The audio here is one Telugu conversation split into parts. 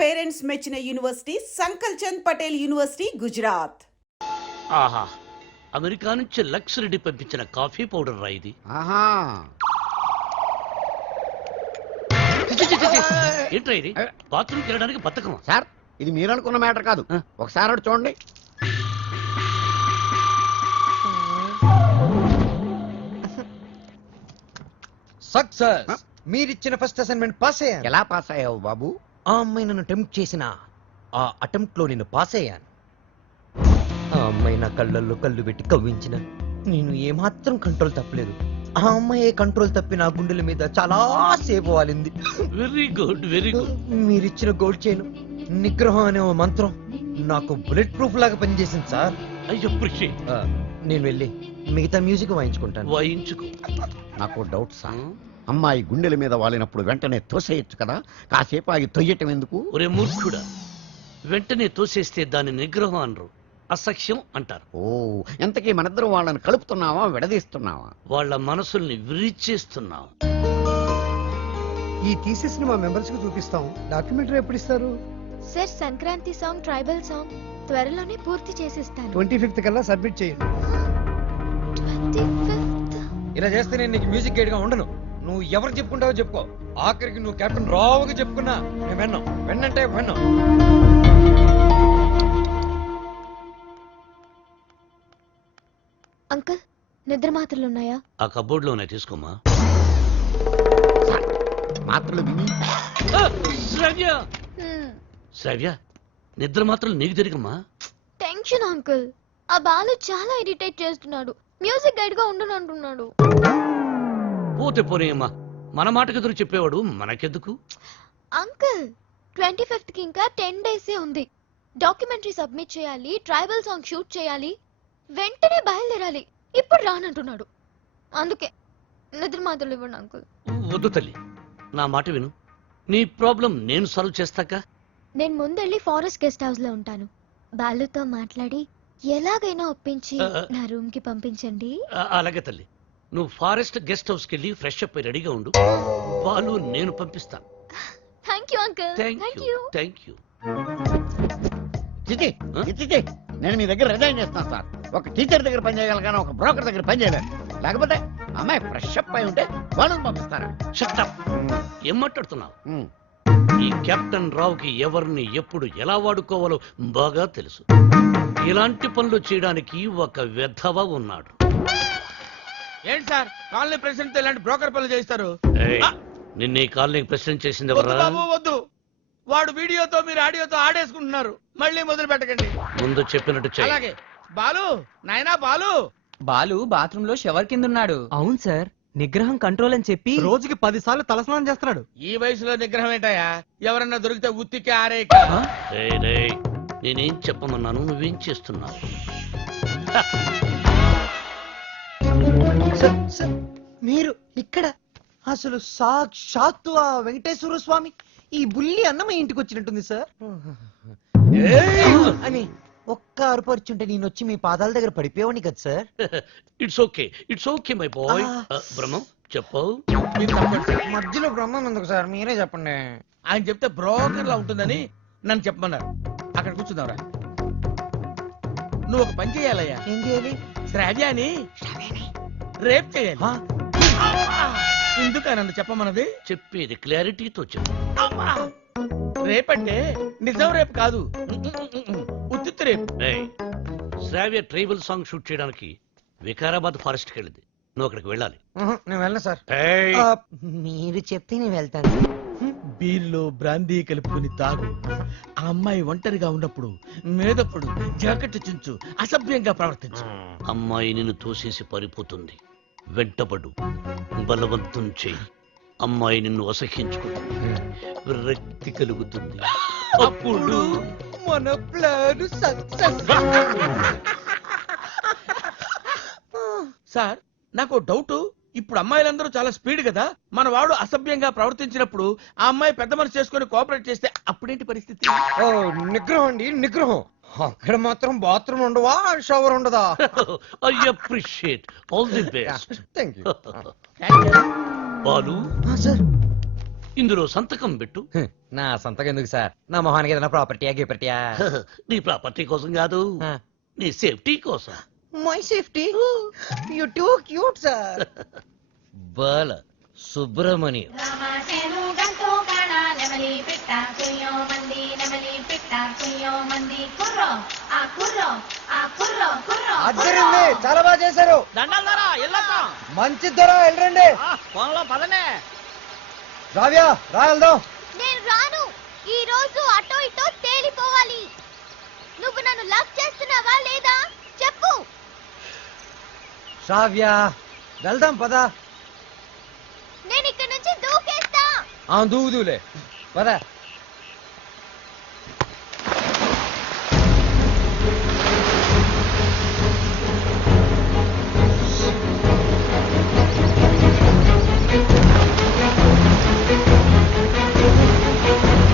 పేరెంట్స్ మెచ్చిన యూనివర్సిటీ సంకల్ చంద్ పటేల్ యూనివర్సిటీ గుజరాత్. ఆహా, అమెరికా నుంచి లక్స్ రెడ్డి పంపించిన కాఫీ పౌడర్ రా ఇది. ఆహా ఏంట్రా ఇది? బాత్రూమ్కి వెళ్ళడానికి బతకమా? సార్, ఇది మీరు అనుకున్న మ్యాటర్ కాదు. ఒకసారి అటు చూడండి. సక్సెస్. మీరిచ్చిన ఫస్ట్ అసైన్మెంట్ పాస్ అయ్యాను. ఎలా పాస్ అయ్యావు బాబు? ఆ అమ్మాయి నన్ను అటెంప్ట్ చేసిన ఆ అటెంప్ట్ లో నేను పాస్ అయ్యాను. ఆ అమ్మాయి నా కళ్ళల్లో కళ్ళు పెట్టి కవ్వించిన నేను ఏమాత్రం కంట్రోల్ తప్పలేదు. ఆ అమ్మాయి కంట్రోల్ తప్పి నా గుండెల మీద చాలా సేపు వాలింది. Very good, very good. మీరిచ్చిన గోల్డ్ చైన్ నిగ్రహం అనే ఓ మంత్రం నాకు బుల్లెట్ ప్రూఫ్ లాగా పనిచేసింది సార్. I appreciate. నేను వెళ్ళి మిగతా మ్యూజిక్ వాయించుకుంటాను. వాయించుకో. నాకు డౌట్ సార్. అమ్మాయి గుండెల మీద వాలినప్పుడు వెంటనే తోసేయచ్చు కదా, కాసేపు ఆగి తొయ్యటం ఎందుకు? ఒరే మూర్ఖుడా, వెంటనే తోసేస్తే దాని నిగ్రహం అనరు, అసఖ్యం అంటారు. ఓ, ఎంతకీ మనిద్దరం వాళ్ళని కలుపుతున్నావా విడదీస్తున్నావా? వాళ్ళ మనసుల్ని విరిచేస్తున్నావు. ఈ థీసిస్ ని మా మెంబర్స్ కి చూపిస్తాం. డాక్యుమెంటరీ ఎప్పుడు ఇస్తారు? Sir, Sankranti song, tribal song త్వరలోనే పూర్తి చేసిస్తాను. 25th కల్లా సబ్మిట్ చేయండి. 25th? ఇలా చేస్తే నేను నీకు మ్యూజిక్ గైడ్ గా ఉండను. నువ్వు ఎవరు చెప్పుకుంటావో చెప్పుకో. ఆఖరికి నువ్వు కెప్టెన్ రావుగా చెప్పుకున్నా నేను విన్నాం. విన్నంటే విన్నాం. అంకుల్, నిద్ర మాత్రలు ఉన్నాయా? ఆ కబోర్డ్ లోనే తీసుకోమా. మాత్రలు విని శ్రావ్య, శ్రావ్య, నిద్ర మాత్రం నీకు తిరిగమ్మా. Tension uncle. ఆ బాలు చాలా ఇరిటేట్ చేస్తున్నాడు. మ్యూజిక్ గైడ్ గా ఉండను అంటున్నాడు. పోతే పోనీయమ్మా, మన మాటకు ఎదురు చెప్పేవాడు మనకెందుకు? అంకుల్, 25th కి ఇంకా 10 days ఉంది. డాక్యుమెంటరీ సబ్మిట్ చేయాలి, ట్రైబల్ సాంగ్ షూట్ చేయాలి, వెంటనే బయలుదేరాలి. ఇప్పుడు రానంటున్నాడు. అందుకే నిద్ర మాత్రలు ఇవ్వండి అంకుల్. వద్దు తల్లి, నా మాట విను. నీ ప్రాబ్లం నేను సాల్వ్ చేస్తాక. నేను ముందెళ్ళి ఫారెస్ట్ గెస్ట్ హౌస్ లో ఉంటాను. బాలుతో మాట్లాడి ఎలాగైనా ఒప్పించి నా రూమ్ కి పంపించండి. అలాగే తల్లి, నువ్వు ఫారెస్ట్ గెస్ట్ హౌస్ కెళ్ళి ఫ్రెష్ అప్ అయి రెడీగా ఉండు. వాళ్ళు నేను పంపిస్తాను. Thank you uncle. Thank you, thank you. చిచి చిచి, నేను మీ దగ్గర రిజైన్ చేస్తాను సార్. ఒక టీచర్ దగ్గర పని చేయగలను కానీ ఒక బ్రోకర్ దగ్గర పని చేయలేను. లేకపోతే అమ్మాయి ఫ్రెష్ అప్ అయి ఉంటే వాళ్ళని పంపిస్తారా? Shut up. ఏం మాట్లాడుతున్నావు? ఈ కెప్టెన్ రావుకి ఎవరిని ఎప్పుడు ఎలా వాడుకోవాలో బాగా తెలుసు. ఇలాంటి పనులు చేయడానికి ఒక వెధవ ఉన్నాడు. ఏంటి సార్, కాలనీ ప్రెసిడెంట్ ఇలాంటి బ్రోకర్ పనులు చేస్తారు? నిన్న ఈ కాలనీకి ప్రెసిడెంట్ చేసింది వద్దు ఎవరా? బాబు, వద్దు. వాడు వీడియోతో మీరు ఆడియోతో ఆడేసుకుంటున్నారు. మళ్ళీ మొదలు పెట్టకండి. ముందు చెప్పినట్టు చెయ్యి. అలాగే. బాలు, నాయనా బాలు. బాలు బాత్రూమ్ లో షవర్ కింద ఉన్నాడు. అవును సార్, నిగ్రహం కంట్రోల్ అని చెప్పి రోజుకి 10 సార్లు తలస్నానం చేస్తున్నాడు. ఈ వయసులో నిగ్రహం ఏంటయ్యా? ఎవరన్నా దొరికితే ఉత్తికి ఆరే. రేయ్, రేయ్, నేనేం చెప్పమన్నాను, నువ్వేం చేస్తున్నావు? మీరు ఇక్కడ అసలు సాక్షాత్తు ఆ వెంకటేశ్వర స్వామి ఈ బుల్లి అన్నమ ఇంటికి వచ్చినట్టుంది సార్ అని ఒక్క అరుపరుచుంటే నేను వచ్చి మీ పాదాల దగ్గర పడిపోయావని కదా sir. It's okay, it's okay my boy. Brahmam చెప్పు. మధ్యలో బ్రహ్మం ఎందుకు సార్, మీరే చెప్పండి. ఆయన చెప్తే బ్రోకర్ లా ఉంటుందని నన్ను చెప్పమన్నారు. అక్కడ కూర్చుందాంరా. నువ్వు ఒక పని చేయాలయ్యా. ఏం చేయాలి? శ్రావ్యాని రేప్ చేయాలి. ఎందుకు నన్ను చెప్పమన్నది? చెప్పేది క్లారిటీతో చెప్పు. రేప్ అంటే నిజం రేపు కాదు, ఉత్తిత్తు రేపు. రేయ్, శ్రావ్య ట్రైబల్ సాంగ్ షూట్ చేయడానికి వికారాబాద్ ఫారెస్ట్ కి వెళ్ళింది. నువ్వు అక్కడికి వెళ్ళాలి. నేను వెళ్ళను సార్. ఏయ్, మీరు చెప్తే నేను వెళ్తాను. బీర్లో బ్రాందీ కలుపుకుని తాగు. ఆ అమ్మాయి ఒంటరిగా ఉన్నప్పుడు మేదప్పుడు జాకెట్ చించు, అసభ్యంగా ప్రవర్తించు. అమ్మాయి నిన్ను తోసేసి పారిపోతుంది. వెంటబడు, బలవంతం చెయ్యి. అమ్మాయి నిన్ను అసహ్యించుకుంటుంది, విరక్తి కలుగుతుంది. అప్పుడు మన ప్లాన్ సక్సెస్. సార్, నాకు డౌట్. ఇప్పుడు అమ్మాయిలందరూ చాలా స్పీడ్ కదా. మన వాడు అసభ్యంగా ప్రవర్తించినప్పుడు ఆ అమ్మాయి పెద్ద మనసు చేసుకుని కోఆపరేట్ చేస్తే అప్పుడేంటి పరిస్థితి? ఓ, నిగ్రహం అండి, నిగ్రహం. అక్కడ మాత్రం బాత్రూమ్ ఉండవా, షవర్ ఉండదా? I appreciate. All the best. Thank you. Balu, sir, ఇందులో సంతకం పెట్టు. నా సంతకం ఎందుకు సార్? నా మొహానికి ఏదైనా ప్రాపర్టీయా గిపర్టీయా? నీ ప్రాపర్టీ కోసం కాదు, నీ సేఫ్టీ కోసం. My safety. You too cute sir. Bala Subramanyam. అద్దరింది, చాలా బాగా చేశారు. మంచి ధర వెళ్ళండి. రావ్యా రా వెళ్దాం. నేను రాను. ఈ రోజు అటో ఇటో తేలిపోవాలి. నువ్వు నన్ను లవ్ చేస్తున్నావా లేదా చెప్పు. శ్రావ్య వెళ్దాం పద. నేను ఇక్కడ నుంచి దూకేస్తా. దూదులే పద.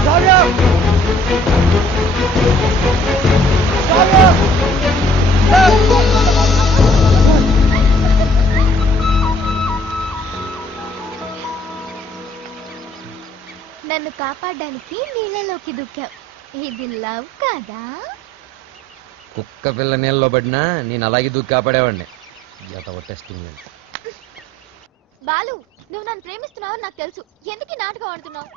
శ్రావ్య శ్రావ్య నన్ను కాపాడడానికి నీళ్ళలోకి దూకావు. ఇది లవ్ కాదా? కుక్క పిల్ల నీళ్ళలో పడినా నేను అలాగే దూకి కాపాడేవాడిని. టెస్టింగ్. బాలు, నువ్వు నన్ను ప్రేమిస్తున్నావు నాకు తెలుసు. ఎందుకు ఈ నాటకం ఆడుతున్నావు?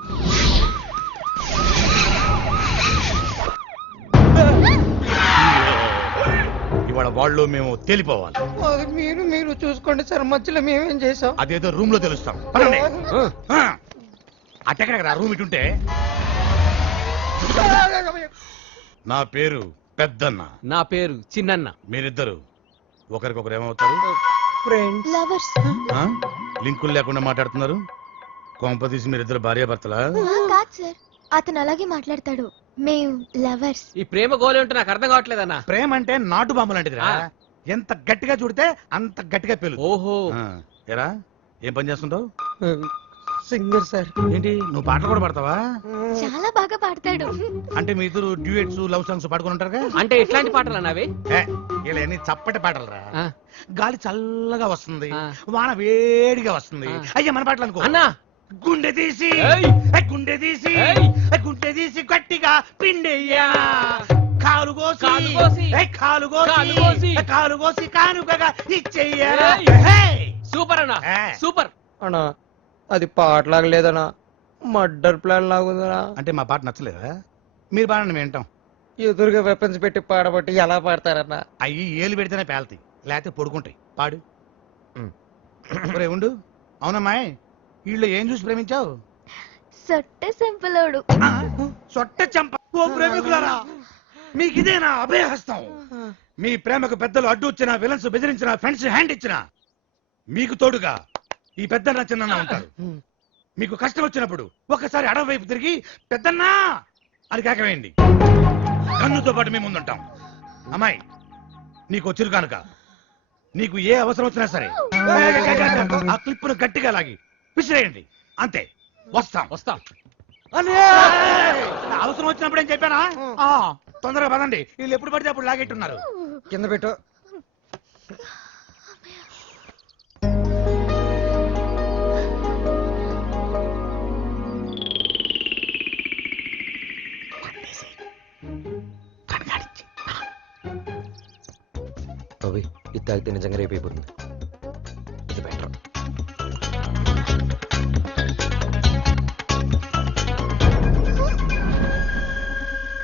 ఇవాళ వాళ్ళు మేము తేలిపోవాలి. మీరు చూసుకోండి సార్, మధ్యలో మేమేం చేసాం? అదేదో రూమ్ లో తెలుస్తాం. అట్టెక్కడ రూమ్ ఇటుంటే. నా పేరు పెద్దన్న. నా పేరు చిన్నన్న. మీరిద్దరు ఒకరికొకరు ఏమవుతారు? లవర్స్. ఆ? లింకులు లేకుండా మాట్లాడుతున్నారు. కొంపదీసి మీరిద్దరు భార్యాభర్తలా? కాదు సార్, అతను అలాగే మాట్లాడతాడు. మేము లవర్స్. ఈ ప్రేమ గోలే ఉంటే నాకు అర్థం కావట్లేదన్నా. ప్రేమ అంటే నాటు బాంబు లాంటిదిరా. ఎంత గట్టిగా చూడితే అంత గట్టిగా పేలు. ఓహో. ఎరా ఏం పని చేస్తుంటావు? Singer sir. ఏంటి నువ్వు పాటలు కూడా పాడతావా? చాలా బాగా పాడతాడు. అంటే మీ ఇద్దరు డ్యూయట్స్ లవ్ సాంగ్స్ పాడుకుని ఉంటారుగా? అంటే ఎట్లాంటి పాటలు అన్నావి? ఇలా అన్ని చప్పటి పాటలు రా. గాలి చల్లగా వస్తుంది, ఆ. వాన వేడిగా వస్తుంది. అయ్యా మన పాటలు అనుకో. అన్నా గుండె తీసి ఏయ్! గుండె తీసి ఏయ్! గుండె తీసి గట్టిగా పిండెయ్యా, కాలు కోసి కాలు కోసి, కాలు కాలు కోసి, కోసి కాలు కోసి కానుకగా ఇచ్చెయ్యా. ఏయ్! సూపర్ అన్నా, ఏ. సూపర్. అన్నా అది పాటలాగా లేదనా, మర్డర్ ప్లాన్ లాగుందనా. అంటే మా పాట నచ్చలేదా? మీరు పాడండి మేము వింటాం. ఎదురుగా వెపన్స్ పెట్టి పాడబట్టి ఎలా పాడతారన్నా? అయ్యి ఏలు పెడితేనే పేలతాయి, లేకపోతే పొడుకుంటాయి. పాడు. ఒరే ఉండు. అవునమ్మాయి, వీళ్ళు ఏం చూసి ప్రేమించావు? సొట్ట సింపులోడు. సొట్ట చంప. ఓ ప్రేమికులారా, మీకిదేనా అభయహస్తం? మీ ప్రేమకు పెద్దలు అడ్డు వచ్చినా, విలన్స్ బెదిరించినా, ఫ్రెండ్స్ హ్యాండ్ ఇచ్చినా మీకు తోడుగా ఈ పెద్దన్న చిన్న ఉంటారు. మీకు కష్టం వచ్చినప్పుడు ఒక్కసారి అడవి వైపు తిరిగి పెద్దన్నా అని కేకవేయండి. కన్నుతో పాటు మేము ముందుంటాం. అమ్మాయి, నీకు వచ్చిరు కనుక నీకు ఏ అవసరం వచ్చినా సరే ఆ క్లిప్పును గట్టిగా లాగి విసిరేయండి. అంతే. వస్తాం వస్తాం. అవసరం వచ్చినప్పుడు ఏం చెప్పానా? తొందరగా పదండి, వీళ్ళు ఎప్పుడు పడితే అప్పుడు లాగెట్టున్నారు. కింద పెట్టు. అవి ఇది తాగితే నిజంగా రేపు అయిపోతుంది. ఇది better.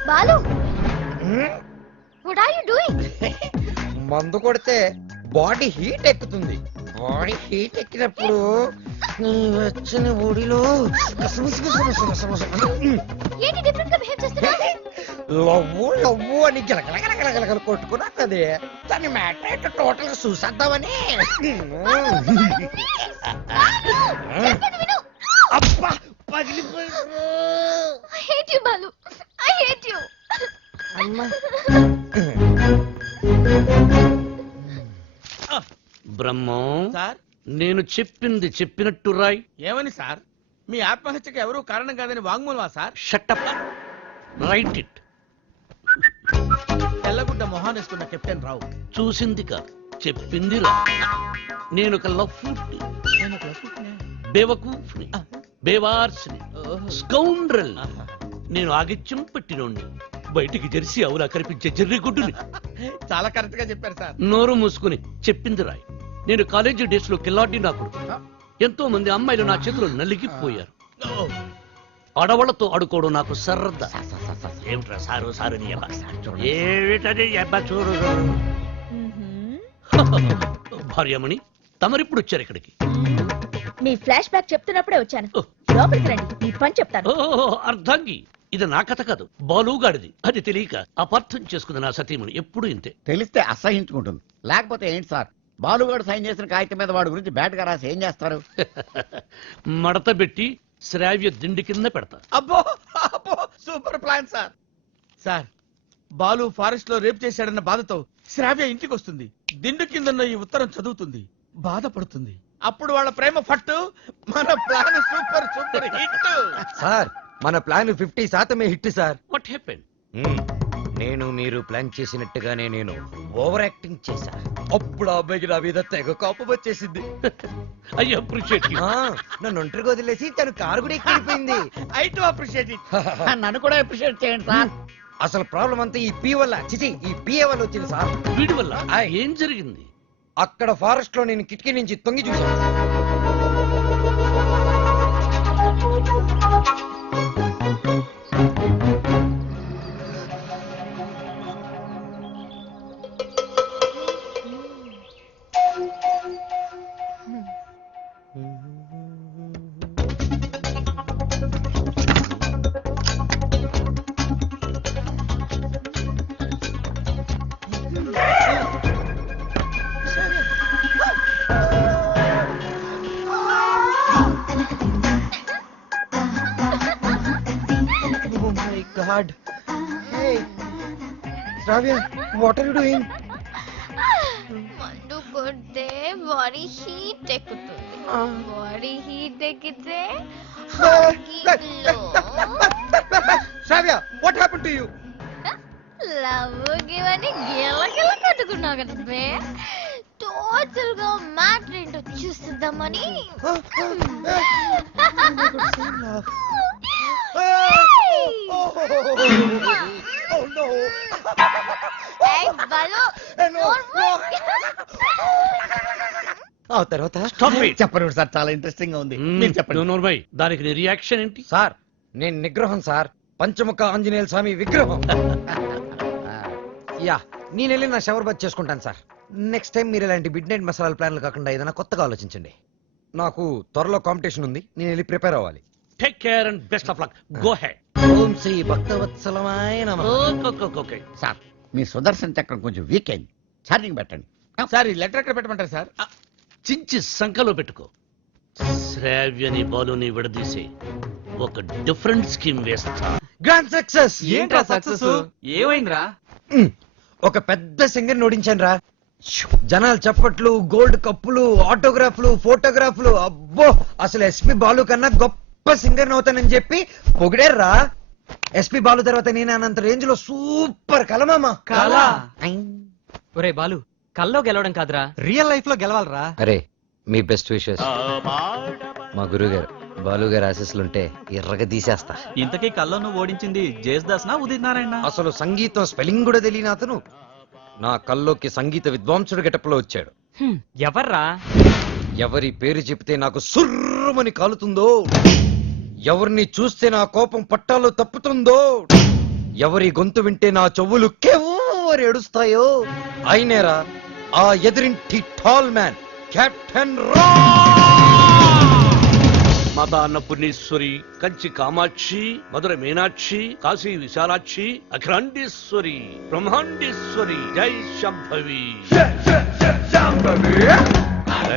Balu, what are you doing? మందు కొడితే బాడీ హీట్ ఎక్కుతుంది. బాడీ హీట్ ఎక్కినప్పుడు నీ వెచ్చని ఒడిలో ఏంటి డిఫరెంట్ గా బిహేవ్ చేస్తున్నావు? లవ్వు లవ్వు అని గిలగలగలగలగల కొట్టుకున్నది. దాన్ని మ్యాటర్ టోటల్ గా చూసేద్దామని. అబ్బా పగిలిపోయి. I hate you, Balu. I hate you. Brahmam, sir నేను చెప్పింది చెప్పినట్టు రాయ్. ఏమని సార్? మీ ఆత్మహత్యకి ఎవరు కారణం కాదని వాంగ్మూలమా సార్? షట్టప్. Right it. తెల్లగుడ్డ మొహాన్ వేసుకున్న కెప్టెన్ రావు. చూసింది కాదు, చెప్పింది రా. నేను ఒక లవ్ బేవకూఫ్ని. బేవార్స్ని, స్కౌండ్రల్. నేను ఆగిత్యం పెట్టినోండి, బయటికి జెర్సీ అవులా కనిపించే జెర్రిగుడ్డుని. చాలా కరెక్ట్ గా చెప్పారు సార్. నోరు మూసుకుని చెప్పింది రాయ్. నేను కాలేజీ డేస్ లో కిల్లాడి నా కొడుకు. ఎంతో మంది అమ్మాయిలు నా చేతిలో నలిగిపోయారు. ఆడవాళ్లతో ఆడుకోవడం నాకు సరదా. ఏమిట్రా సారు సారు నీ అబ్బా? ఏమిటది అబ్బా చూడు. భార్యమణి, తమరిప్పుడు వచ్చారు ఇక్కడికి. మీ ఫ్లాష్ బ్యాక్ చెప్తున్నప్పుడే వచ్చాను. ఓ. లోపలికి రండి, మీ పని చెప్తాను. ఓ అర్ధాంగి, ఇది నా కథ కాదు, బాలుగాడిది. అది తెలియక అపార్థం చేసుకుంది నా సతీమణి. ఎప్పుడు ఇంతే. తెలిస్తే అసహించుకుంటుంది. లేకపోతే ఏంటి సార్, బాలుగాడు సైన్ చేసిన కాగితం మీద వాడి గురించి బ్యాట్ గా రాసి ఏం చేస్తారు? మడత పెట్టి శ్రావ్య దిండి కింద పెడతా. అబ్బో అబ్బో, super plan sir. Sir, Balu forest లో రేప్ చేశాడన్న బాధతో శ్రావ్య ఇంటికి వస్తుంది. దిండు కిందన్న ఈ ఉత్తరం చదువుతుంది, బాధపడుతుంది. అప్పుడు వాళ్ళ ప్రేమ ఫట్టు. మన plan super super hit. Sir, మన plan 50% hit sir. What happen? నేను మీరు ప్లాన్ చేసినట్టుగానే నేను ఓవర్ యాక్టింగ్ చేశా. అప్పుడు ఆ అబ్బాయికి నా మీద తెగ కోపం వచ్చేసింది. I appreciate you. నన్ను ఒంటరిగా వదిలేసి తను కారు కూడా ఎక్కిపోయింది. I too appreciate it. నన్ను కూడా అప్రిషియేట్ చేయండి సార్. అసలు ప్రాబ్లం అంతా ఈ పి వల్ల, చిచి ఈ పిఏ వల్ల వచ్చింది సార్. వీడి వల్ల ఏం జరిగింది? అక్కడ ఫారెస్ట్ లో నేను కిటికీ నుంచి తొంగి చూశాను. Oh my God! Hey, Shravya, what are you doing? మందు కొడితే బాడీ హీట్ ఎక్కుతుంది. బాడీ హీట్ ఎక్కితే Shravya, what happened to you? Love గివని గిల్ల గిల్ల కట్టుకున్నావు కదా బే. టోటల్ గా మ్యాటర్ ఏంటో చూస్తుందామని. Oh no! ఏయ్ బాలు, ఆ తర్వాత చెప్పండి సార్, చాలా ఇంట్రెస్టింగ్ గా ఉంది. మీరు చెప్పండి. నోర్మై, దానికి నీ రియాక్షన్ ఏంటి? సార్, నేను నిగ్రహం సార్, పంచముఖ ఆంజనేయ స్వామి విగ్రహం. యా, నేను వెళ్ళి నా షవర్ బాత్ చేసుకుంటాను సార్. నెక్స్ట్ టైం మీరు ఇలాంటి మిడ్ నైట్ మసాలా ప్లాన్లు కాకుండా ఏదైనా కొత్తగా ఆలోచించండి. నాకు త్వరలో కాంపిటీషన్ ఉంది, నేను వెళ్ళి ప్రిపేర్ అవ్వాలి. Take care and best of luck. Go ahead. Om Shri భక్తవత్సలమాయ నమః. ఓకే. సార్, మీ సుదర్శన్ చక్రం కొంచెం వీక్ అయింది, ఛార్జింగ్ పెట్టండి. సార్, ఈ లెటర్ ఎక్కడ పెట్టమంటారు సార్? చించి సంకలో పెట్టుకో. శ్రావ్యని బాలుని విడదీసి ఒక డిఫరెంట్ స్కీమ్ వేస్తా. Grand success. ఏంట్రా సక్సెస్? ఏమైందిరా? ఒక పెద్ద సింగర్ ఓడించాను రా. జనాలు చప్పట్లు, గోల్డ్ కప్పులు, ఆటోగ్రాఫ్లు, ఫోటోగ్రాఫ్లు. అబ్బో, అసలు ఎస్పి బాలు కన్నా గొప్ప సింగర్ అవుతానని చెప్పి పొగిడారా. ఎస్పి బాలు తర్వాత నేను అనంత రేంజ్ లో సూపర్ కలమామా. కలా? ఒరే బాలు, కల్లో గెలవడం కాదురా, రియల్ లైఫ్ లో గెలవాలరా. అరే, మీ బెస్ట్ విషెస్. మా గురువు గారు బాలు గారు ఆశీస్సులుంటే ఎర్రగా తీసేస్తా. ఇంతకీ కల్లో నువ్వు ఓడించింది జయసుదాస్ నా ఉదిత్ నారాయణ? అసలు సంగీతం స్పెల్లింగ్ కూడా తెలియని అతను నా కల్లోకి సంగీత విద్వాంసుడు గెటప్లో వచ్చాడు. ఎవర్రా? ఎవరి పేరు చెప్తే నాకు సుర్రమని కాలుతుందో, ఎవరిని చూస్తే నా కోపం పట్టాలో తప్పుతుందో, ఎవరి గొంతు వింటే నా చెవులు కెవ్వరి ఏడుస్తాయో అయినేరా ఆ ఎదిరింటి టాల్ మ్యాన్, కెప్టెన్ రా. మాతా అన్నపూర్ణేశ్వరి, కంచి కామాక్షి, మధుర మీనాక్షి, కాశీ విశాలాక్షి, అఖిలాండేశ్వరి, బ్రహ్మాండేశ్వరి, జై శంభవి.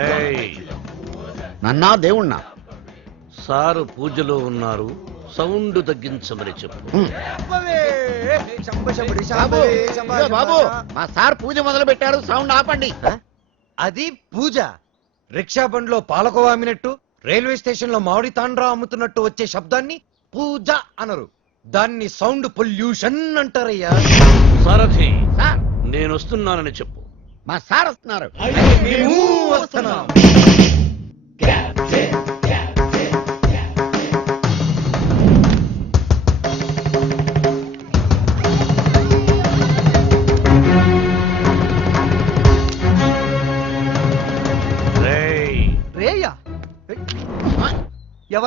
ఏయ్, నన్నా దేవుణ్ణా? సారు పూజలో ఉన్నారు, సౌండ్ తగ్గించమని చెప్పు. బాబు, మా సార్ పూజ మొదలు పెట్టారు, సౌండ్ ఆపండి. అది పూజ. రిక్షా బండ్లో పాలకోవా అమ్మినట్టు, రైల్వే స్టేషన్ లో మామిడి తాండ్రా అమ్ముతున్నట్టు వచ్చే శబ్దాన్ని పూజ అనరు, దాన్ని సౌండ్ పొల్యూషన్ అంటారయ్యా. సారథి, సార్, నేను వస్తున్నానని చెప్పు. మా సార్ వస్తున్నారు. మేము వస్తున్నాం.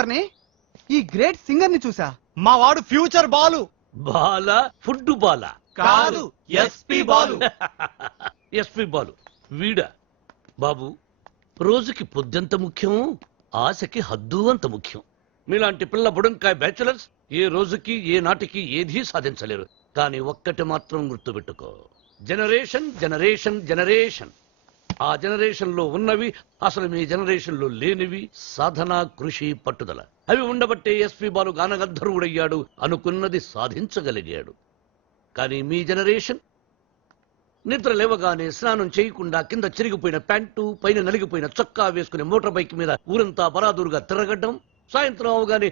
ఎవరిని? ఈ గ్రేట్ సింగర్ ని చూసా. మా వాడు ఫ్యూచర్ బాలు. బాల ఫుడ్ బాల కాదు, ఎస్పీ బాలు. ఎస్పి బాలు వీడా? బాబు, రోజుకి పొద్దెంత ముఖ్యం, ఆశకి హద్దు అంత ముఖ్యం. మీలాంటి పిల్ల బుడంకాయ బ్యాచులర్స్ ఏ రోజుకి ఏ నాటికి ఏదీ సాధించలేరు. కానీ ఒక్కటి మాత్రం గుర్తుపెట్టుకో, జనరేషన్ జనరేషన్ జనరేషన్. ఆ జనరేషన్ లో ఉన్నవి అసలు మీ జనరేషన్ లో లేనివి సాధన, కృషి, పట్టుదల. అవి ఉండబట్టే ఎస్పి బాలు గానగంధర్వుడయ్యాడు, అనుకున్నది సాధించగలిగాడు. కానీ మీ జనరేషన్ నిద్ర లేవగానే స్నానం చేయకుండా కింద చిరిగిపోయిన ప్యాంటు, పైన నలిగిపోయిన చొక్కా వేసుకుని మోటార్ బైక్ మీద ఊరంతా బరాదూరుగా తిరగడం, సాయంత్రం అవగానే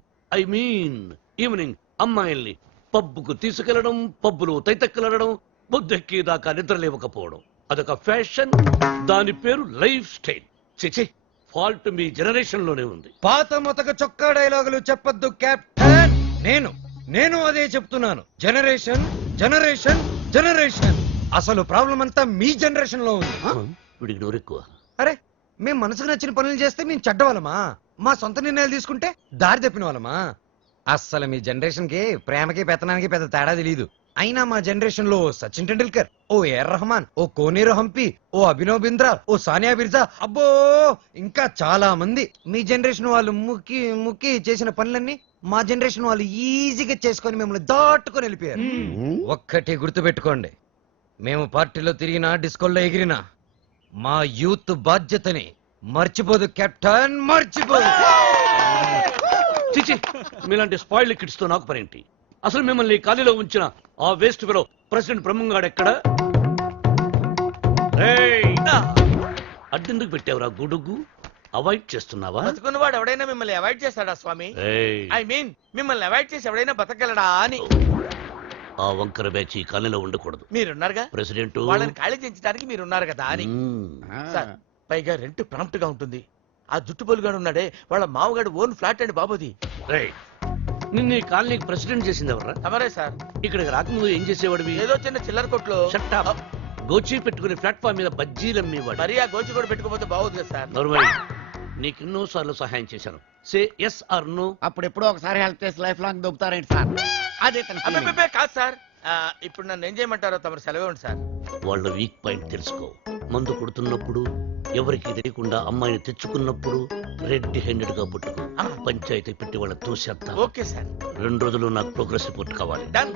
ఈవినింగ్ అమ్మాయిల్ని పబ్బుకు తీసుకెళ్లడం, పబ్బులో తైతక్కలడం, బొద్దెక్కేదాకా నిద్ర లేవకపోవడం. అదొక ఫ్యాషన్, దాని పేరు లైఫ్ స్టైల్. చిచి, ఫాల్ట్ మీ జనరేషన్ లోనే ఉంది. పాత మొతక చొక్కా డైలాగులు చెప్పొద్దు కెప్టెన్. నేను అదే చెప్తున్నాను. Generation generation generation. అసలు ప్రాబ్లం అంతా మీ జనరేషన్ లో ఉంది. వీడికి నోరెక్కువ. అరే, మేము మనసుకు నచ్చిన పనులు చేస్తే మేము చెడ్డవాళ్ళమా? మా సొంత నిర్ణయాలు తీసుకుంటే దారి తప్పిన వాళ్ళమా? అస్సలు మీ జనరేషన్ కి ప్రేమకి పెత్తనానికి పెద్ద తేడా తెలియదు. అయినా మా జనరేషన్ లో సచిన్ టెండూల్కర్, ఓ ఏఆర్ రెహమాన్, ఓ కోనేరు హంపి, ఓ అభినవ్ బింద్రా, ఓ సానియా మిర్జా, అబ్బో ఇంకా చాలా మంది. మీ జనరేషన్ వాళ్ళు ముక్కి ముక్కి చేసిన పనులన్నీ మా జనరేషన్ వాళ్ళు ఈజీగా చేసుకొని మిమ్మల్ని దాటుకొని వెళ్ళిపోయారు. ఒక్కటి గుర్తుపెట్టుకోండి, మేము పార్టీలో తిరిగినా డిస్కోల్లో ఎగిరినా మా యూత్ బాధ్యతని మర్చిపోదు కెప్టెన్, మర్చిపోదు. చిచి, మీలాంటి స్పాయిల్ కిడ్స్ తో నాకు పనేంటి? అసలు మిమ్మల్ని ఖాళీలో ఉంచిన ఆ వేస్ట్ ఫెలో ప్రెసిడెంట్ బ్రహ్మంగాడు ఎక్కడ? అడ్డెందుకు పెట్టావురా గొడుగు? అవాయిడ్ చేస్తున్నావా? బతుకున్నవాడు ఎవడైనా మిమ్మల్ని అవాయిడ్ చేస్తాడా స్వామి? ఐ మీన్ మిమ్మల్ని అవాయిడ్ చేసి ఎవడైనా బతకగలడా అని. ఆ వంకర బ్యాచ్ ఈ ఖాళీలో ఉండకూడదు. మీరున్నారుగా ప్రెసిడెంట్, వాళ్ళని ఖాళీ చేయించడానికి మీరున్నారు కదా అని. సార్, పైగా రెంట్ ప్రాంప్ట్ గా ఉంటుంది. ఆ జుట్టుబోలుగాడు ఉన్నాడే, వాళ్ళ మామగాడు ఓన్ ఫ్లాట్ అండి బాబుది. నిన్న ఈ కాలనీకి ప్రెసిడెంట్ చేసింది ఎవరా? తమరే సార్. ఇక్కడికి రాకముందు ఏం చేసేవాడివి? ఏదో చిన్న చిల్లర కొట్లో. Shut up. గోచి పెట్టుకుని ప్లాట్ఫామ్ మీద బజ్జీలు అమ్మేవాడు. మరి ఆ గోచి కూడా పెట్టుకోపోతే బాగోదు కదా సార్. నర్వై, నీకు ఎన్నో సార్లు సహాయం చేశాను. Say yes or no. అప్పుడు ఎప్పుడో ఒకసారి హెల్ప్ చేసి లైఫ్ లాంగ్ దొబ్బుతారేంటి సార్? అదే తన feeling. అబ్బే కాదు సార్. ఇప్పుడు నన్ను ఏం చేయమంటారో తమరు సెలవు ఉంది సార్. వాళ్ళ వీక్ పాయింట్ తెలుసుకో. మందు కొడుతున్నప్పుడు, ఎవరికి తెలియకుండా అమ్మాయిని తెచ్చుకున్నప్పుడు రెడ్ హ్యాండెడ్ గా పుట్టుకో. పంచాయతీ పెట్టి వాళ్ళ తోసేద్దాం. Okay sir. 2 రోజులు నాకు ప్రోగ్రెస్ రిపోర్ట్ కావాలి. డన్.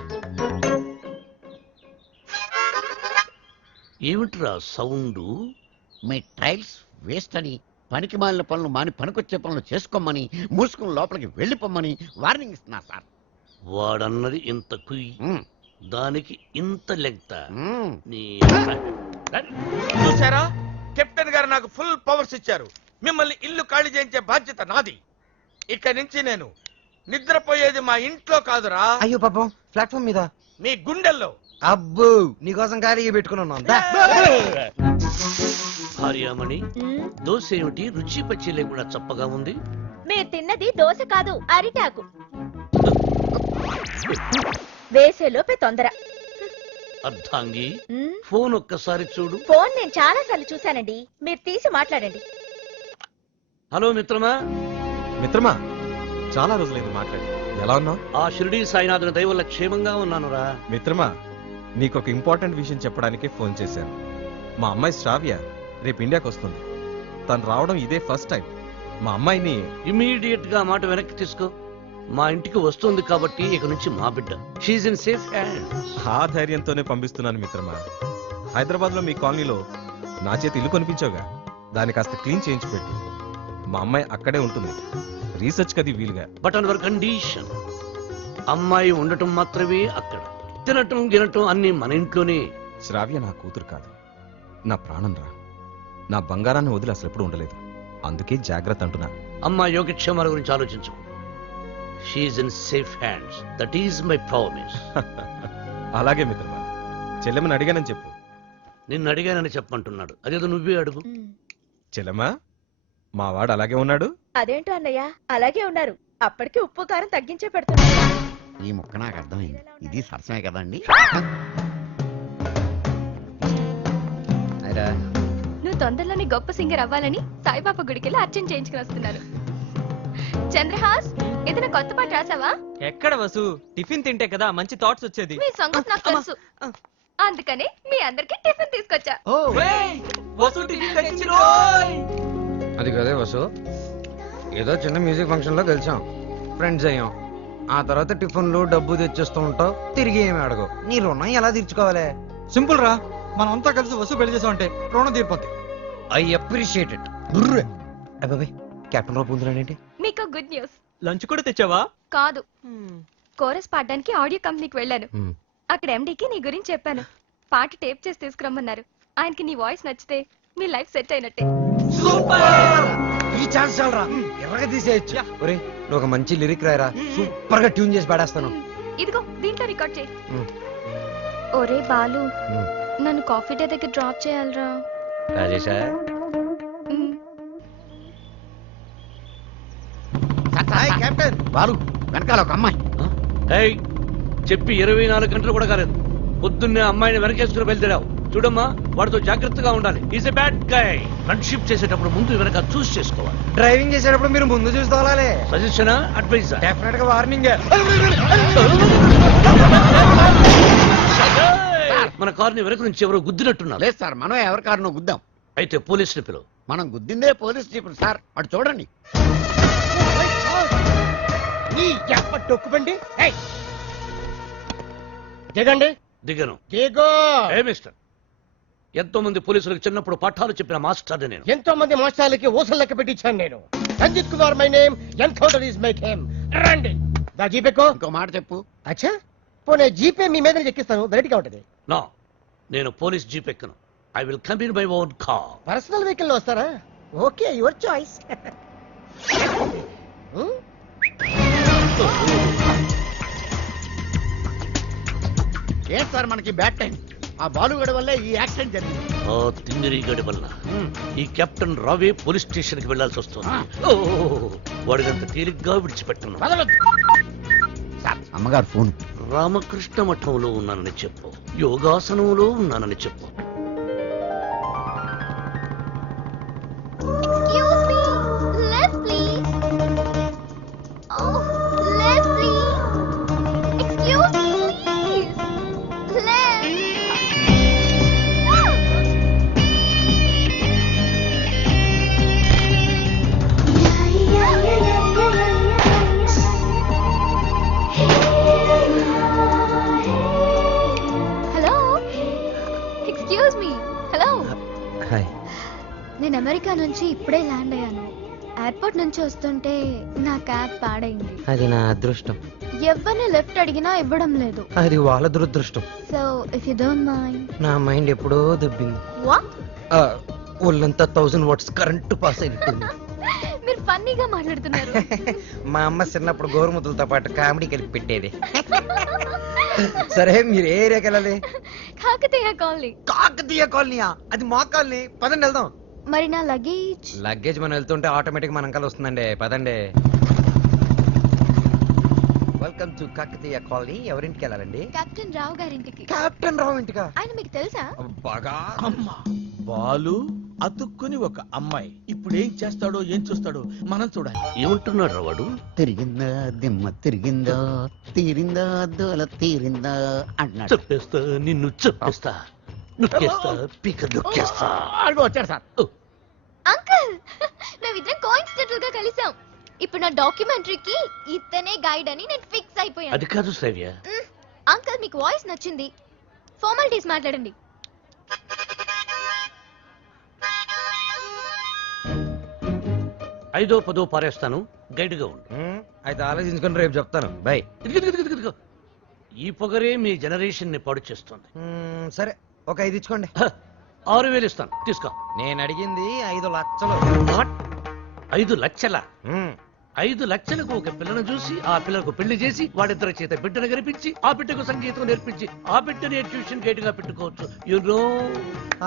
ఏమిట్రా సౌండ్? మీ ట్రైల్స్ వేస్ట్ అని, పనికి మాలిన పనులు మాని పనికొచ్చే పనులు చేసుకోమని, మూసుకుని లోపలికి వెళ్ళిపోమని వార్నింగ్ ఇస్తున్నా సార్. వాడన్నది ఇంత కుయ్, దానికి ఇంత లెంగ్త. నీ చూసారా, కెప్టెన్ గారు నాకు ఫుల్ పవర్స్ ఇచ్చారు. మిమ్మల్ని ఇల్లు ఖాళీ చేయించే బాధ్యత నాది. ఇక్కడి నుంచి నేను నిద్రపోయేది మా ఇంట్లో కాదురా. అయ్యో పాపం, ప్లాట్ఫామ్ మీద మీ గుండెల్లో. అబ్బో, నీకోసం ఖాళీగా పెట్టుకున్నాను. భార్యామణి, దోశ ఏమిటి రుచి పచ్చి లేకుండా చప్పగా ఉంది? మీరు తిన్నది దోశ కాదు, అరిటాకు. వేసేలోపే తొందర. అర్థాంగి, మ్, ఫోన్ ఒక్కసారి చూడు. ఫోన్ నేను చాలా సార్లు చూశానండి, మీరు తీసి మాట్లాడండి. హలో మిత్రమా. మిత్రమా, చాలా రోజులైంది మాట్లాడి. ఎలా ఉన్నావు? ఆ షిరిడీ సాయినాథుని దయ వల్ల క్షేమంగా ఉన్నానురా. మిత్రమా, నీకు ఒక ఇంపార్టెంట్ విషయం చెప్పడానికే ఫోన్ చేశాను. మా అమ్మాయి శ్రావ్య రేపు ఇండియాకి వస్తుంది. తను రావడం ఇదే ఫస్ట్ టైం. మా అమ్మాయిని ఇమీడియట్ గా మాట వెనక్కి తీసుకో. మా ఇంటికి వస్తుంది కాబట్టి ఇక నుంచి మా బిడ్డ. She's in safe hand. ఆ ధైర్యంతోనే పంపిస్తున్నాను మిత్రమా. హైదరాబాద్ లో మీ కాలనీలో నా చేతి ఇల్లు కొనిపించావుగా, దాన్ని కాస్త క్లీన్ చేయించి పెట్టు. మా అమ్మాయి అక్కడే ఉంటుంది, రీసెర్చ్ కది వీలుగా. బట్ అండర్ కండిషన్, అమ్మాయి ఉండటం మాత్రమే అక్కడ, తినటం గినటం అన్ని మన ఇంట్లోనే. శ్రావ్య నా కూతురు కాదు, నా ప్రాణం రా. నా బంగారాన్ని వదిలి అసలు ఎప్పుడు ఉండలేదు. అందుకే జాగ్రత్త అంటున్నా. అమ్మాయి యోగక్షేమాల గురించి ఆలోచించు. She's in safe hands. That is my promise. అలాగే మిత్రమా, చెల్లెమని అడిగానని చెప్పు. నిన్ను అడిగానని చెప్పమంటున్నాడు. అదేదో నువ్వే అడుగు. చెల్లెమా, మా వాడు అలాగే ఉన్నాడు. అదేంటో అన్నయ్య, అలాగే ఉన్నారు. అప్పటికి ఉప్పు కారం తగ్గించే పెడుతున్నారు. ఈ ముక్క నాకు అర్థమైంది. ఇది సరసమే కదండి. నువ్వు తొందరలోనే గొప్ప సింగర్ అవ్వాలని సాయిబాబా గుడికి వెళ్ళి అర్చన చేయించుకుని వస్తున్నాను. చంద్రహాస్ ఏదైనా కొత్త పాట రాసావా? ఎక్కడ వసు, టిఫిన్ తింటే కదా మంచి థాట్స్ వచ్చేది. మీ సంగతి నాకు తెలుసు, అందుకని మీ అందరికి టిఫిన్ తీసుకొచ్చా. వసు టిఫిన్ తెచ్చిరోయ్. అది కదే వసు, ఏదో చిన్న మ్యూజిక్ ఫంక్షన్ లో కలిసాం, ఫ్రెండ్స్ అయ్యాం. ఆ తర్వాత టిఫిన్లు డబ్బు తెచ్చేస్తూ ఉంటావు, తిరిగి ఏమి అడగవు. నీ రుణం ఎలా తీర్చుకోవాలి? సింపుల్ రా, మనం అంతా కలిసి వసు పెళ్లి చేసామంటే రుణం తీరిపోద్ది. I appreciate it. అబ్బాయి కెప్టెన్ రావు పొందులాడేంటి? మీకు గుడ్ న్యూస్. లంచ్ కూడా తెచ్చావా? కాదు, కోరస్ పాడడానికి ఆడియో కంపెనీకి వెళ్ళాను. అక్కడ ఎండీకి నీ గురించి చెప్పాను. పాట టేప్ చేసి తీసుకురమ్మన్నారు. ఆయనకి నీ వాయిస్ నచ్చితే మీ లైఫ్ సెట్ అయినట్టే. ఈ ఛాన్స్ చాలరా, ఎర్రగా తీసేయచ్చు. ఒరే నువ్వు ఒక మంచి లిరిక్ రాయరా, సూపర్ గా ట్యూన్ చేసి పాడేస్తాను. ఇదిగో దీంట్లో రికార్డ్ చేయి. ఒరే బాలు, నన్ను కాఫీ డే దగ్గర డ్రాప్ చేయాలరా. రాజేశా కెప్టెన్ బాలు వెనకాల ఒక అమ్మాయి. ఏయ్, చెప్పి 24 గంటలు కూడా కాలేదు, పొద్దున్నే అమ్మాయిని వెనకేసుకుని బయలుదేరావు. చూడమ్మా, వాడితో జాగ్రత్తగా ఉండాలి. Is a bad guy. Friendship చేసేటప్పుడు ముందు వెనక చూస్ చేసుకోవాలి. డ్రైవింగ్ చేసేటప్పుడు మీరు ముందు చూసుకోవాలి. Suggestion, advice? డెఫినెట్ గా వార్నింగ్. మన కారుని వెనక నుంచి ఎవరో గుద్దినట్టున్నారు. లేదు సార్, మనం ఎవరి కారునో గుద్దాం. అయితే పోలీసులు పిలువు. మనం గుద్దిందే పోలీస్ జీపులు సార్, అటు చూడండి. డొక్కుబండి దిగండి. దిగను. దిగో. ఏ మిస్టర్, ఎంతో మంది పోలీసులకు చిన్నప్పుడు పాఠాలు చెప్పిన మాస్టర్ నేను. ఎంతో మంది మోసాలకి ఊసలు లెక్క పెట్టించాను నేను. Ranjith Kumar my name, encounter is my game. రండి. దా జీపేకో. ఇంకో మాట చెప్పు. అచ్చా, పోనీ జీపే మీ మీద ఎక్కిస్తాను, వెరైటీగా ఉంటది. నా, నేను పోలీస్ జీప్ ఎక్కను. I will come in my own car. Personal vehicle లో వస్తారా? Okay, your choice. ఏంటి సార్ మనకి బ్యాడ్ టైం? ఆ బాలుగడ వల్లే ఈ యాక్సిడెంట్ జరిగింది. ఆ తింగిరి గడి వల్ల ఈ కెప్టెన్ రావే పోలీస్ స్టేషన్ కి వెళ్లాల్సి వస్తుంది. వాడినంత తేలిగ్గా విడిచిపెట్టను. సార్, అమ్మగారు ఫోన్. రామకృష్ణ మఠంలో ఉన్నానని చెప్పు, యోగాసనంలో ఉన్నానని చెప్పు. Excuse me, left please. Oh, left please. Excuse me, please. Left. Hello. Excuse me. Hello. Hi. నేను అమెరికా నుంచి ఇప్పుడే ల్యాండ్ అయ్యాను. ఎయిర్పోర్ట్ నుంచి వస్తుంటే నా క్యాబ్ పాడైంది. అది నా అదృష్టం. ఎవరిని లెఫ్ట్ అడిగినా ఇవ్వడం లేదు. అది వాళ్ళ దురదృష్టం. So if you don't mind. నా మైండ్ ఎప్పుడో దబ్బింది. వాట్? ఒళ్ళంతా 1000 వాట్స్ కరెంటు పాస్ అయినట్టుంది. మీరు ఫన్నీగా మాట్లాడుతున్నారు. మా అమ్మ చిన్నప్పుడు గోరుముద్దలతో పాటు కామెడీ కలిపి పెట్టేది. సరే, మీరు ఏ ఏరియాకి వెళ్ళాలి? కాకతీయ కాలనీ. కాకతీయ కాలనీయా? అది మా కాలనీ. పదండి వెళ్దాం. మరి నా లగేజ్? లగేజ్ మనం వెళ్తుంటే ఆటోమేటిక్ మన అంకల్ వస్తుందండి. పదండి. Welcome to Kakatiya colony. ఎవరింటికి వెళ్ళాలండి? కెప్టెన్ రావు గారింటికి. కెప్టెన్ రావు ఇంటికా? ఆయన మీకు తెలుసా? బాగా. అమ్మా, బాలు అతుక్కుని ఒక అమ్మాయి. ఇప్పుడు ఏం చేస్తాడో ఏం చూస్తాడో మనం చూడాలి. ఏమంటున్నాడు వాడు? తిరిగిందా దిమ్మ తిరిగిందా, తీరిందా దోల తీరిందా అంటున్నాడు. చెప్పేస్తా, నిన్ను చెప్పేస్తా, నొక్కేస్తా, పీక నొక్కేస్తా. అడుగు వచ్చాడు సార్. అంకుల్, మేమిద్దరం కోఇన్సిడెంటల్ గా కలిసాం. ఇప్పుడు నా డాక్యుమెంటరీకి ఇతనే గైడ్ అని నేను ఫిక్స్ అయిపోయాను. అది కాదు శ్రావ్య. అంకుల్, మీకు వాయిస్ నచ్చింది, ఫార్మాలిటీస్ మాట్లాడండి. ఐదో పదో పారేస్తాను, గైడ్ గా ఉండు. అయితే ఆలోచించుకొని రేపు చెప్తాను. బై. ఇదిగో, ఈ పొగరే మీ జనరేషన్ ని పాడు చేస్తుంది. సరే, ఒక 5 ఇచ్చుకోండి. 6000 ఇస్తాను, తీసుకో. నేను అడిగింది 5 లక్షలు. 5 లక్షల? 5 లక్షలకు ఒక పిల్లను చూసి ఆ పిల్లకు పెళ్లి చేసి వాడిద్దరి చేత బిడ్డను కనిపించి ఆ బిడ్డకు సంగీతం నేర్పించి ఆ బిడ్డని ట్యూషన్ గైడ్ గా పెట్టుకోవచ్చు. You know.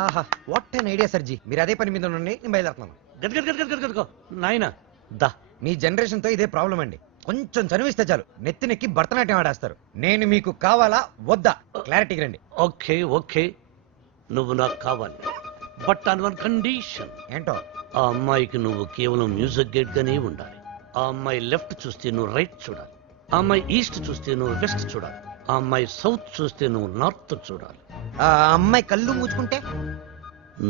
ఆహా, వాట్ ఎన్ ఐడియా సర్జీ. మీరు అదే పని మీద ఉండండి, నేను బయలుదేరుతున్నాను. గదగదగదగదగో నాయనా దా. మీ జనరేషన్ తో ఇదే ప్రాబ్లం అండి. కొంచెం చనువిస్తే చాలు నెత్తినెక్కి భరతనాట్యం ఆడేస్తారు. నేను మీకు కావాలా వద్దా? క్లారిటీకి రండి. ఓకే ఓకే, నువ్వు నాకు కావాలి, బట్ ఆన్ వన్ కండిషన్. ఏంటో? ఆ అమ్మాయికి నువ్వు కేవలం మ్యూజిక్ గైడ్ గానే ఉండాలి. ఆ అమ్మాయి లెఫ్ట్ చూస్తే నువ్వు రైట్ చూడాలి, ఆ అమ్మాయి ఈస్ట్ చూస్తే నువ్వు వెస్ట్ చూడాలి, ఆ అమ్మాయి సౌత్ చూస్తే నువ్వు నార్త్ చూడాలి. ఆ అమ్మాయి కళ్ళు మూసుకుంటే?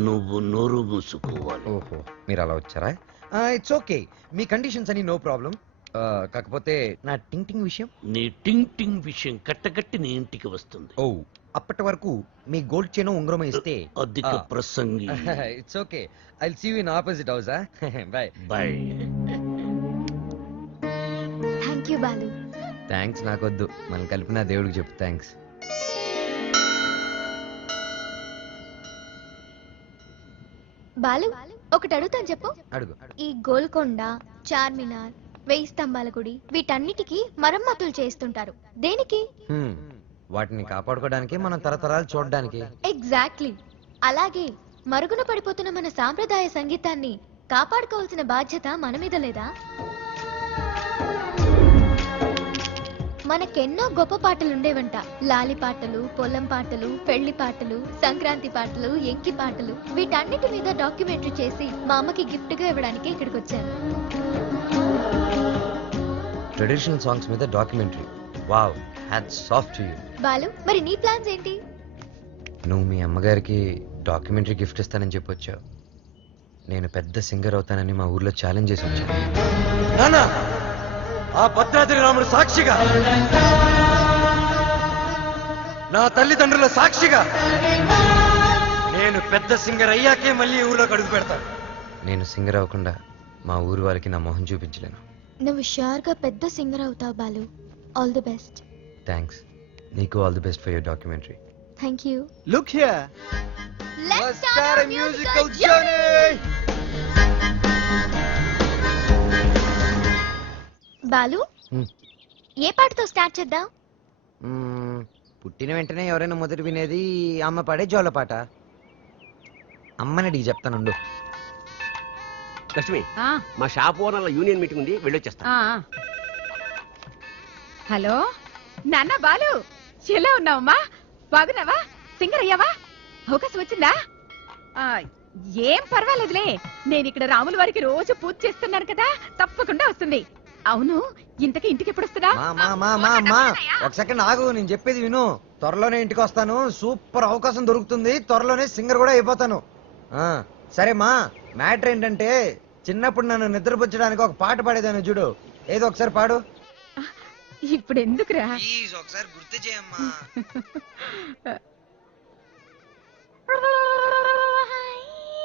నువ్వు నోరు మూసుకోవాలి. ఓహో, మీరు అలా వచ్చారా? ఇట్స్ ఓకే, మీ కండిషన్స్ అని నో ప్రాబ్లం. కాకపోతే నా టింగ్ టింగ్ విషయం. నీ టింగ్ టింగ్ విషయం కట్టకట్టి నీ ఇంటికి వస్తుంది. ఓ, అప్పటి వరకు మీ గోల్డ్ చైన్ ఉంగరం ఇస్తే అధిక ప్రసంగి. It's okay, I will see you in opposite house. Bye bye. Thank you Balu. Thanks నాకొద్దు, మనం కలిపిన దేవుడికి చెప్పు థ్యాంక్స్. బాలు, ఒకటి అడుగుతాను చెప్పు. అడుగు. ఈ గోల్కొండ, చార్మినార్, 1000 స్తంభాల గుడి వీటన్నిటికీ మరమ్మతులు చేస్తుంటారు. దేనికి? వాటిని కాపాడుకోవడానికి, మనం తరతరాలు చూడడానికి. ఎగ్జాక్ట్లీ. అలాగే మరుగున పడిపోతున్న మన సాంప్రదాయ సంగీతాన్ని కాపాడుకోవాల్సిన బాధ్యత మన మీద లేదా? మనకెన్నో గొప్ప పాటలు ఉండేవంట. లాలి పాటలు, పొలం పాటలు, పెళ్లి పాటలు, సంక్రాంతి పాటలు, ఎంకి పాటలు. వీటన్నిటి మీద డాక్యుమెంటరీ చేసి మా అమ్మకి గిఫ్ట్ గా ఇవ్వడానికి ఇక్కడికి వచ్చాను. ట్రెడిషనల్ సాంగ్స్ మీద documentary. Wow, hats off to you. Balu, మరి నీ ప్లాన్స్ ఏంటి? నువ్వు మీ అమ్మగారికి డాక్యుమెంటరీ గిఫ్ట్ ఇస్తానని చెప్పొచ్చావు. నేను పెద్ద సింగర్ అవుతానని మా ఊర్లో ఛాలెంజ్ చేసి వచ్చాను. నానా, ఆ భద్రాద్రి రాముడు సాక్షిగా, నా తల్లిదండ్రుల సాక్షిగా, నేను పెద్ద సింగర్ అయ్యాకే మళ్ళీ ఊర్లోకి అడుగు పెడతాను. నేను సింగర్ అవ్వకుండా మా ఊరు వారికి నా మొహం చూపించలేను. నువ్వు షూర్ గా పెద్ద సింగర్ అవుతావు Balu. All the best. Thanks. నీకు all the best for your documentary. Thank you. Look here. Let's start a musical journey. Balu, ఏ పాటతో స్టార్ట్ చేద్దాం? పుట్టిన వెంటనే ఎవరైనా మొదటి వినేది అమ్మ పాడే జోల పాట. అమ్మని అడిగి చెప్తానుండు. లక్ష్మి, మా షాప్ ఓనర్ల యూనియన్ మీటింగ్ ఉంది, వెళ్ళొచ్చేస్తా. హలో నాన్న బాలు, ఎలా ఉన్నావమ్మా? బాగున్నావా? సింగర్ అయ్యావా? అవకాశం వచ్చిందా? ఏం పర్వాలేదులే, నేను ఇక్కడ రాముల వారికి రోజు పూజ చేస్తున్నాను కదా, తప్పకుండా వస్తుంది. అవును, ఇంతకీ ఇంటికి ఎప్పుడు వస్తుందా? ఒక సెకండ్ ఆగు, నేను చెప్పేది విను. త్వరలోనే ఇంటికి వస్తాను. సూపర్ అవకాశం దొరుకుతుంది. త్వరలోనే సింగర్ కూడా అయిపోతాను. సరే మా, మ్యాటర్ ఏంటంటే చిన్నప్పుడు నన్ను నిద్రపుచ్చడానికి ఒక పాట పాడేదాన్ని చూడు. ఏదో ఒకసారి పాడు. ఇప్పుడు ఎందుకురా? ఒకసారి గుర్తు చేయమ్మా.